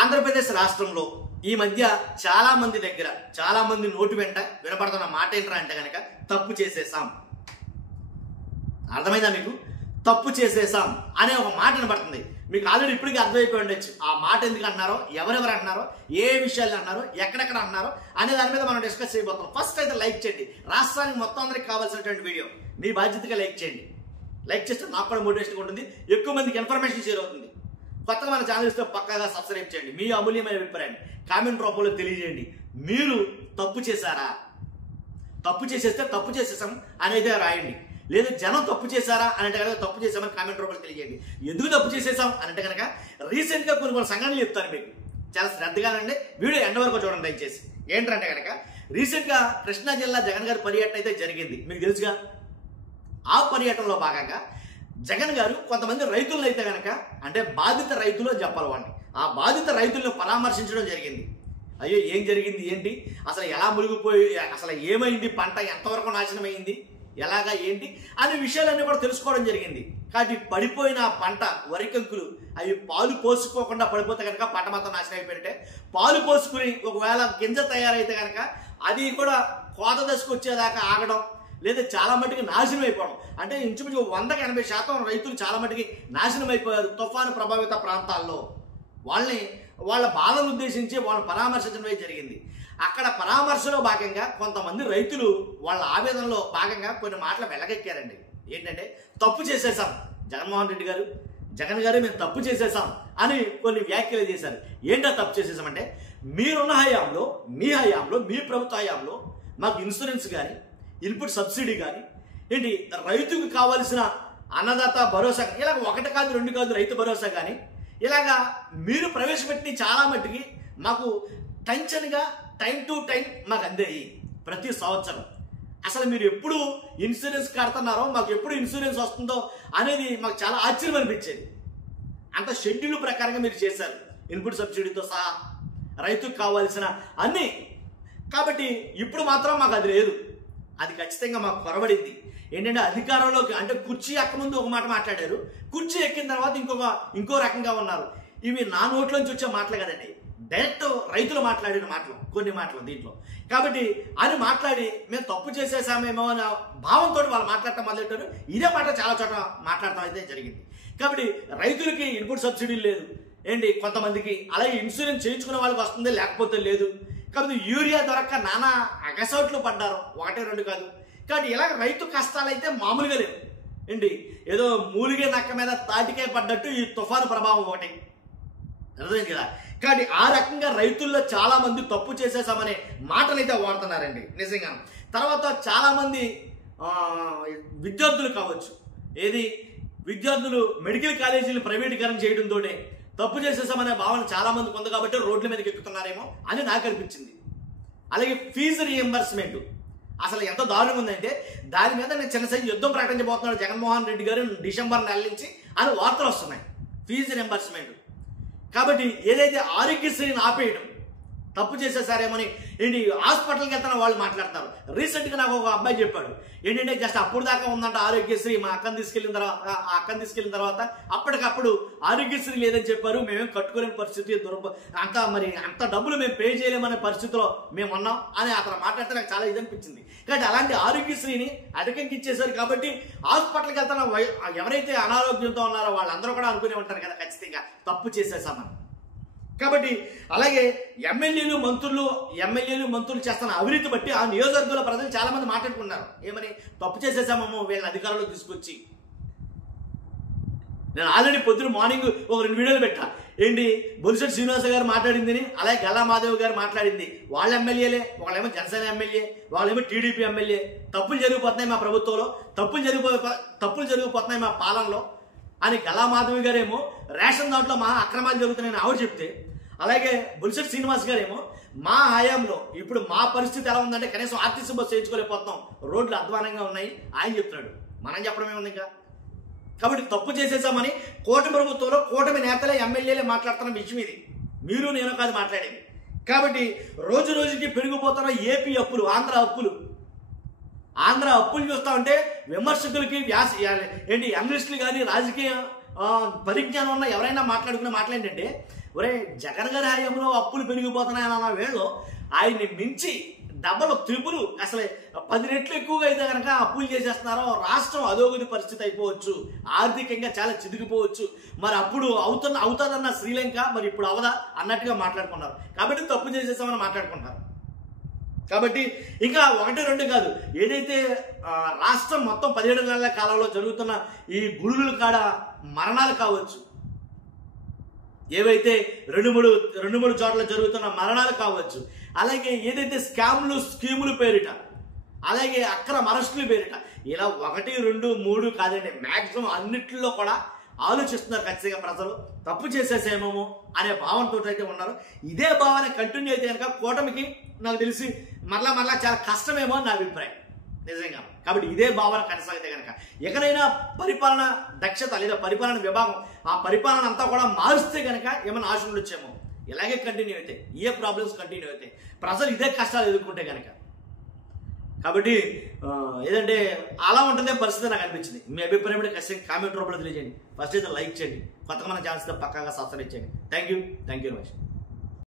ఆంధ్రప్రదేశ్ రాష్ట్రంలో ఈ మధ్య చాలా మంది దగ్గర చాలా మంది నోటి వెంట వినపడుతున్న మాట ఏంట్రా అంటే కనుక తప్పు చేసేసాం. అర్థమైందా మీకు? తప్పు చేసేసాం అనే ఒక మాట వినపడుతుంది. మీకు ఆల్రెడీ ఇప్పటికీ అర్థమైపోయి ఉండొచ్చు ఆ మాట ఎందుకు అంటున్నారో, ఎవరెవరు అంటున్నారో, ఏ విషయాలు అంటున్నారో, ఎక్కడెక్కడ అంటున్నారో అనే దాని మీద మనం డిస్కస్ చేయబోతాం. ఫస్ట్ అయితే లైక్ చేయండి. రాష్ట్రానికి మొత్తం అందరికి కావాల్సినటువంటి వీడియో మీ బాధ్యతగా లైక్ చేయండి. లైక్ చేస్తే నాకు కూడా మోటివేషన్ ఉంటుంది, ఎక్కువ మందికి ఇన్ఫర్మేషన్ షేర్ అవుతుంది. కొత్తగా మన ఛానల్ ఇస్తే పక్కాగా సబ్స్క్రైబ్ చేయండి. మీ అమూల్యమైన అభిప్రాయాన్ని కామెంట్ రూపంలో తెలియజేయండి. మీరు తప్పు చేశారా? తప్పు చేసేస్తే తప్పు చేసేసాం అనేది రాయండి. లేదు జనం తప్పు చేశారా అని అంటే కనుక తప్పు చేసామని కామెంట్ రూపంలో తెలియజేయండి. ఎందుకు తప్పు చేసేసాం అని అంటే కనుక రీసెంట్గా కొన్ని సంఘటనలు చెప్తాను మీకు. చాలా శ్రద్ధగానండి, వీడియో ఎండ్ వరకు చూడండి దయచేసి. ఏంటంటే కనుక రీసెంట్గా కృష్ణా జిల్లా జగన్ గారి పర్యటన అయితే జరిగింది, మీకు తెలుసుగా. ఆ పర్యటనలో భాగంగా జగన్ గారు కొంతమంది రైతులను అయితే కనుక, అంటే బాధిత రైతులు చెప్పాలి వాడిని, ఆ బాధిత రైతులను పరామర్శించడం జరిగింది. అయ్యో ఏం జరిగింది, ఏంటి అసలు, ఎలా మునిగిపోయి, అసలు ఏమైంది, పంట ఎంతవరకు నాశనం అయింది, ఎలాగా ఏంటి అనే విషయాలన్నీ కూడా తెలుసుకోవడం జరిగింది. కాబట్టి పడిపోయిన పంట వరికంకులు అవి పాలు పోసుకోకుండా పడిపోతే కనుక పంట మొత్తం నాశనం అయిపోయినట్టే. పాలు పోసుకుని ఒకవేళ గింజ తయారైతే కనుక అది కూడా కోత దశకు వచ్చేదాకా ఆగడం, లేదా చాలా మటుకు నాశనం అయిపోవడం. అంటే ఇంచుమించు 100-80% రైతులు చాలా మటుకి నాశనం అయిపోయారు తుఫాను ప్రభావిత ప్రాంతాల్లో. వాళ్ళ బాధను ఉద్దేశించి వాళ్ళని పరామర్శించడమే జరిగింది. అక్కడ పరామర్శలో భాగంగా కొంతమంది రైతులు వాళ్ళ ఆవేదనలో భాగంగా కొన్ని మాటలు వెలగెక్కారండి. ఏంటంటే తప్పు చేసేసాం, జగన్మోహన్ రెడ్డి గారు, జగన్ గారు మేము తప్పు చేసేసాం అని కొన్ని వ్యాఖ్యలు చేశారు. ఏంటో తప్పు చేసేసామంటే, మీరున్న హయాంలో, మీ హయాంలో, మీ ప్రభుత్వ హయాంలో మాకు ఇన్సూరెన్స్ కానీ, ఇన్పుట్ సబ్సిడీ కానీ, ఏంటి రైతుకు కావాల్సిన అన్నదాత భరోసా, ఇలాగ 1 కాదు 2 కాదు రైతు భరోసా కానీ, ఇలాగా మీరు ప్రవేశపెట్టి చాలా మట్టికి మాకు టెన్షన్గా టైం టు టైం మాకు అందేయి ప్రతి సంవత్సరం. అసలు మీరు ఎప్పుడు ఇన్సూరెన్స్ కడుతున్నారో, మాకు ఎప్పుడు ఇన్సూరెన్స్ వస్తుందో అనేది మాకు చాలా ఆశ్చర్యం అనిపించేది. అంత షెడ్యూల్ ప్రకారంగా మీరు చేశారు, ఇన్పుట్ సబ్సిడీతో సహా రైతుకు కావాల్సిన అన్నీ. కాబట్టి ఇప్పుడు మాత్రం మాకు అది లేదు. అది ఖచ్చితంగా మాకు కొరబడింది. ఏంటంటే అధికారంలోకి, అంటే కుర్చీ ఎక్కముందు ఒక మాట మాట్లాడారు, కుర్చీ ఎక్కిన తర్వాత ఇంకో రకంగా ఉన్నారు. ఇవి నా నోట్లోంచి వచ్చే మాటలు కదండి, డైరెక్ట్ రైతులు మాట్లాడిన మాటలు, కొన్ని మాటలు దీంట్లో. కాబట్టి అని మాట్లాడి మేము తప్పు చేసేసామేమో అన్న భావంతో వాళ్ళు మాట్లాడటం మొదలెట్టారు. ఇదే మాట చాలా చోట మాట్లాడటం అయితే జరిగింది. కాబట్టి రైతులకి ఇన్పుట్ సబ్సిడీ లేదు ఏంటి, కొంతమందికి అలాగే ఇన్సూరెన్స్ చేయించుకునే వాళ్ళకి వస్తుంది, లేకపోతే లేదు. కాబట్టి యూరియా దొరక్క నానా అగసోట్లు పడ్డారు, 1-2 కాదు. కాబట్టి ఇలాగ రైతు కష్టాలు అయితే మామూలుగా లేవు ఏంటి, ఏదో మూలిగే నక్క మీద తాటికాయ పడ్డట్టు ఈ తుఫాను ప్రభావం ఒకటి అర్థమైంది కదా. కాబట్టి ఆ రకంగా రైతుల్లో చాలా మంది తప్పు చేసేసామనే మాటలు అయితే వాడుతున్నారండి నిజంగా. తర్వాత చాలా మంది విద్యార్థులు కావచ్చు, విద్యార్థులు మెడికల్ కాలేజీలు ప్రైవేటీకరణ చేయడంతోనే తప్పు చేసేసామనే భావన చాలా మందికి ఉంది కాబట్టి రోడ్ల మీదకి ఎక్కుతున్నారేమో అని నాకు అనిపించింది. అలాగే ఫీజు రీఎంబర్స్మెంట్ అసలు ఎంత దారుణంగా ఉందంటే, దాని మీద నేను చిన్న సైజు యుద్ధం ప్రకటించబోతున్నాడు జగన్మోహన్ రెడ్డి గారు డిసెంబర్ నెల నుంచి అని వార్తలు వస్తున్నాయి. ఫీజు రీఎంబర్స్మెంట్ కాబట్టి ఏదైతే ఆరోగ్యశ్రీని ఆపేయడం, తప్పు చేసేసారేమని ఏంటి హాస్పిటల్కి వెళ్తున్న వాళ్ళు మాట్లాడుతున్నారు. రీసెంట్గా నాకు ఒక అబ్బాయి చెప్పాడు, ఏంటంటే జస్ట్ అప్పుడు దాకా ఉందంట ఆరోగ్యశ్రీ, మా అక్కని తీసుకెళ్ళిన తర్వాత అప్పటికప్పుడు ఆరోగ్యశ్రీ లేదని చెప్పారు, మేమేం కట్టుకోలేని పరిస్థితి, అంత డబ్బులు మేము పే చేయలేమనే పరిస్థితిలో మేము ఉన్నాం అని అతను మాట్లాడితే నాకు చాలా ఇదనిపించింది. కాబట్టి అలాంటి ఆరోగ్యశ్రీని అటకెక్కిచ్చేశారు. కాబట్టి హాస్పిటల్కి వెళ్తున్న ఎవరైతే అనారోగ్యంతో ఉన్నారో వాళ్ళందరూ కూడా అనుకునే ఉంటారు కదా ఖచ్చితంగా తప్పు చేసేసామని. కాబట్టి అలాగే ఎమ్మెల్యేలు మంత్రులు చేస్తున్న అవినీతి బట్టి ఆ నియోజకవర్గంలో ప్రజలు చాలా మంది మాట్లాడుకున్నారు. ఏమని, తప్పు చేసేసామో వీళ్ళని అధికారంలో తీసుకొచ్చి. నేను ఆల్రెడీ పొద్దున మార్నింగ్ ఒక 2 వీడియోలు పెట్టా. ఏంటి, బొలిశెట్టి శ్రీనివాస గారు మాట్లాడిందని, అలాగే గల్లా మాధవ్ గారు మాట్లాడింది. వాళ్ళ ఎమ్మెల్యేలే, వాళ్ళేమో జనసేన ఎమ్మెల్యే, వాళ్ళేమో టీడీపీ ఎమ్మెల్యే. తప్పులు జరిగిపోతున్నాయి మా ప్రభుత్వంలో, తప్పులు జరిగిపోతున్నాయి మా పాలనలో అని గల్లా మాధవి గారేమో రేషన్ దాంట్లో మా అక్రమాలు జరుగుతున్నాయని ఆవిడ చెప్తే, అలాగే బొలిశెట్టి శ్రీనివాస్ గారేమో మా హయాంలో ఇప్పుడు మా పరిస్థితి ఎలా ఉందంటే కనీసం ఆర్టీసీ బస్సు చేయించుకోలేకపోతున్నాం, రోడ్లు అధ్వానంగా ఉన్నాయి ఆయన చెప్తున్నాడు. మనం చెప్పడమే ఉంది ఇంకా. కాబట్టి తప్పు చేసేసామని కూటమి ప్రభుత్వంలో కూటమి నేతలే ఎమ్మెల్యేలే మాట్లాడుతున్న విషయం ఇది, మీరు నేను కాదు మాట్లాడేది. కాబట్టి రోజు రోజుకి పెరిగిపోతున్న ఏపీ అప్పులు, ఆంధ్ర అప్పులు చూస్తా ఉంటే విమర్శకులకి అనలిస్టులు కానీ రాజకీయ పరిజ్ఞానం ఉన్న ఎవరైనా మాట్లాడుకునే మాటలు ఏంటంటే, ఒరే జగన్ గారి హయాంలో అప్పులు పెరిగిపోతున్నాయన్న వేళలో ఆయన్ని మించి డబల్ త్రిపులు అసలు 10 రెట్లు ఎక్కువగా అయితే కనుక అప్పులు చేసేస్తున్నారో రాష్ట్రం అధోగతి పరిస్థితి అయిపోవచ్చు, ఆర్థికంగా చాలా చిదిగిపోవచ్చు. మరి అప్పుడు అవుతుందన్న శ్రీలంక మరి ఇప్పుడు అవదా అన్నట్టుగా మాట్లాడుకున్నారు. కాబట్టి తప్పు చేసేసామని మాట్లాడుకుంటారు. కాబట్టి ఇంకా 1-2 కాదు, ఏదైతే రాష్ట్రం మొత్తం 17 నెలల కాలంలో జరుగుతున్న ఈ గుడుల కాడ మరణాలు కావచ్చు, ఏవైతే 2-3 చోట్ల జరుగుతున్న మరణాలు కావచ్చు, అలాగే ఏదైతే స్కీములు పేరిట, అలాగే అక్రమ అరెస్టుల పేరిట, ఇలా 1, 2, 3 కాదండి, మ్యాక్సిమం అన్నిట్లో కూడా ఆలోచిస్తున్నారు. ఖచ్చితంగా ప్రజలు తప్పు చేసేసేమో అనే భావనతో అయితే ఉన్నారు. ఇదే భావన కంటిన్యూ అయితే కనుక కూటమికి నాకు తెలిసి మరలా చాలా కష్టమేమో అని నా అభిప్రాయం నిజంగా. కాబట్టి ఇదే భావన కొనసాగితే కనుక ఎక్కడైనా పరిపాలన దక్షత లేదా పరిపాలన విభాగం ఆ పరిపాలన అంతా కూడా మారుస్తే కనుక ఏమైనా ఆశ ఉండొచ్చేమో. ఇలాగే కంటిన్యూ అయితే ఏ ప్రాబ్లమ్స్ కంటిన్యూ అవుతాయి, ప్రజలు ఇదే కష్టాలు ఎదుర్కొంటే కనుక. కాబట్టి ఏదంటే అలా ఉంటుందే పరిస్థితి నాకు అనిపించింది. మీ అభిప్రాయం కూడా ఖచ్చితంగా కామెంట్ రూపంలో తెలియజేయండి. ఫస్ట్ అయితే లైక్ చేయండి, కొత్తగా మన ఛానల్స్ పక్కాగా సబ్స్క్రైబ్ చేయండి. Thank you very much.